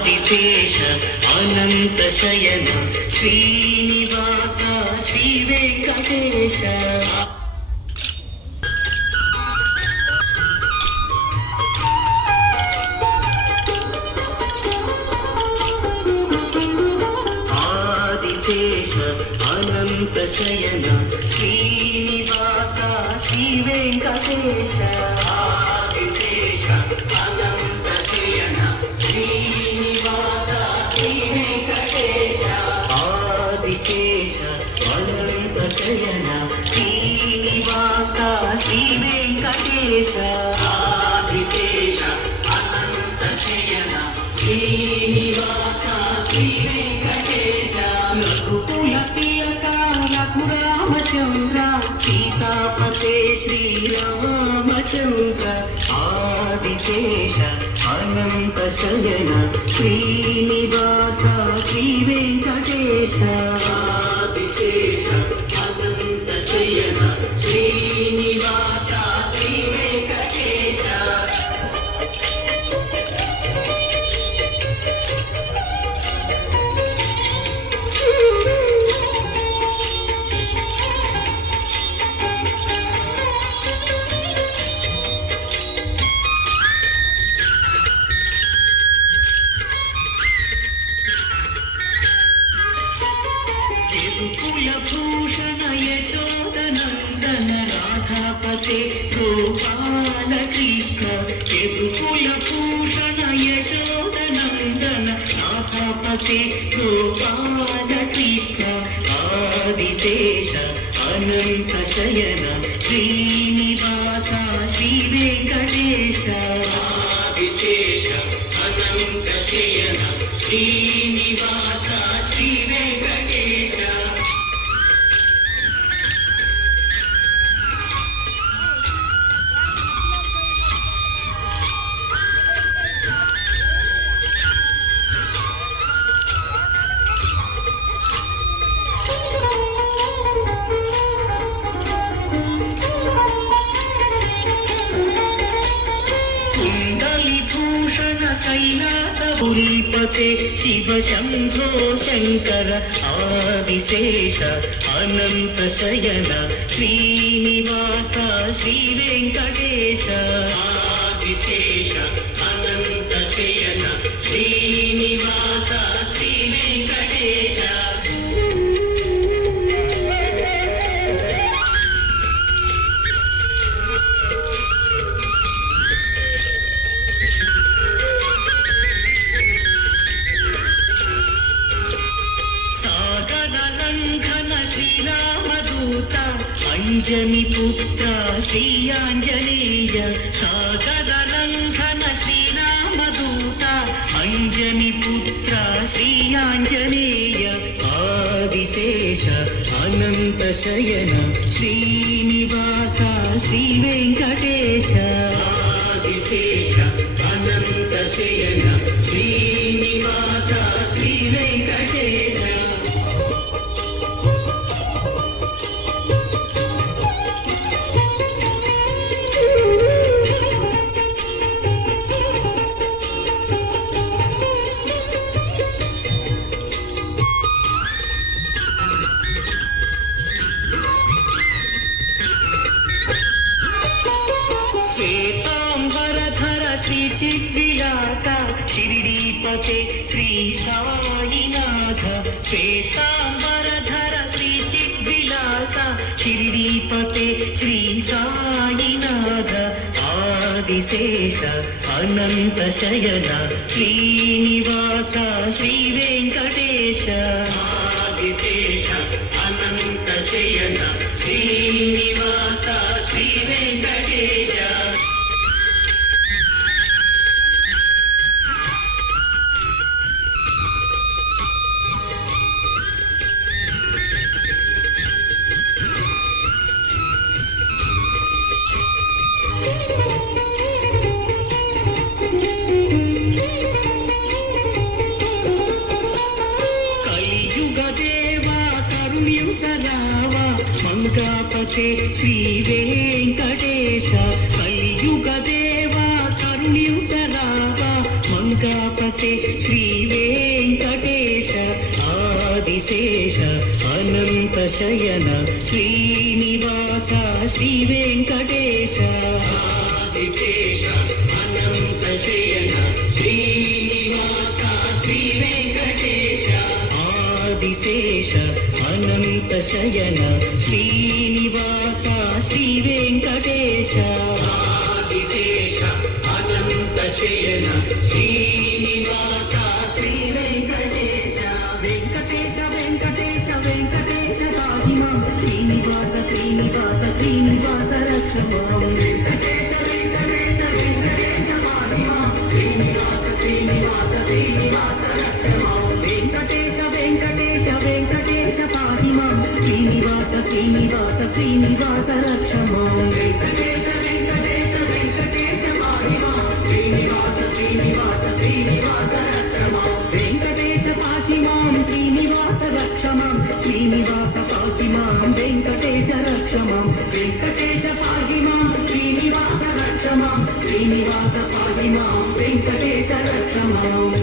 ఆదిశేష అనంత శయన శ్రీనివాస శ్రీ వెంకటేశ. ఆదిశేష అనంత శయన శ్రీనివాస శ్రీ వెంకటేశ. ఆదిశేష అనంత శయన శ్రీనివాస శ్రీ వెంకటేశ. ఆదిశేష అనంత శయన శ్రీనివాస శ్రీ వెంకటేశ. ఆదిశేష అనంత శయన శ్రీనివాస శ్రీ వెంకటేశ. రఘుకుల తిలక రఘురామచంద్ర సీతాపతే శ్రీరామచంద్ర. ఆదిశేష అనంత శయన శ్రీనివాస శ్రీ వెంకటేశ. ఆదిశేష అనంత శయన శ్రీనివాస శ్రీ వెంకటేశ. కులభూషణ యశోదనందన రాధాపతే గోపాల కృష్ణ. కులభూషణ యశోదనందన రాధాపతే గోపాల కృష్ణ. ఆదిశేష అనంత శయన శ్రీనివాస శ్రీ వెంకటేశ. ఆదిశేష అనంత శయన శ్రీనివాస శ్రీ వెంకటేశ. कुण्डलीभूषण कैलासपुरीपते शिव शम्भो शङ्कर. आदिशेष अनन्त शयन श्रीनिवास श्री वेङ्कटेश. आदिशेष अनन्त शयन श्रीनिवास श्री वेङ्कटेश. అంజని పుత్ర శ్రీ ఆంజనేయ. సాగర లంఘన శ్రీరామదూత అంజని పుత్ర శ్రీ ఆంజనేయ. ఆదిశేష అనంత శయన శ్రీనివాస శ్రీ వెంకటేశ. ఆదిశేష అనంత శయన శ్రీనివాస శ్రీ వెంకటేశ. శ్వేతాంబరధర శ్రీ చిద్విలాస షిరిడీపతే శ్రీ సాయినాథ. శ్వేతాంబరధర శ్రీ చిద్విలాస షిరిడీపతే శ్రీ సాయినాథ. ఆదిశేష అనంత శయన శ్రీనివాస శ్రీ వెంకటేశ. ఆదిశేష అనంత శయన శ్రీనివాస శ్రీ వెంకటేశ. మంగాపతే శ్రీ వెంకటేశ. కలియుగ దేవా కరుణించరావా మంగాపతే శ్రీ శయన శ్రీనివాస శ్రీ వెంకటేశ ఆదిశేష అనంత శయన శ్రీనివాస శ్రీ వెంకటేశ ఆదిశేష అనంత శయన శ్రీనివాస శ్రీ వెంకటేశ ఆదిశేష అనంత శయన శ్రీనివాస శ్రీ వెంకటేశ వెంకటేశ వెంకటేశ వెంకటేశ పాహి మాం శ్రీనివాస శ్రీనివాస శ్రీనివాస రక్ష మాం వెంకటేశ వెంకటేశ వెంకటేశ పాహి మాం శ్రీనివాస శ్రీనివాస శ్రీనివాస రక్షమాం వెంకటేశ వెంకటేశ వెంకటేశ పాహి మాం శ్రీనివాస శ్రీనివాస శ్రీనివాస రక్ష మాం వెంకటేశ వెంకటేశ వెంకటేశ పాహి మాం శ్రీనివాస శ్రీనివాస శ్రీనివాస రక్షమాం వెంకటేశ పాహి మాం శ్రీనివాస రక్ష మాం శ్రీనివాస పాహి మాం వెంకటేశ రక్ష మాం వెంకటేశ పాహి మాం శ్రీనివాస రక్ష మాం శ్రీనివాస పాహి మాం వెంకటేశ రక్ష మాం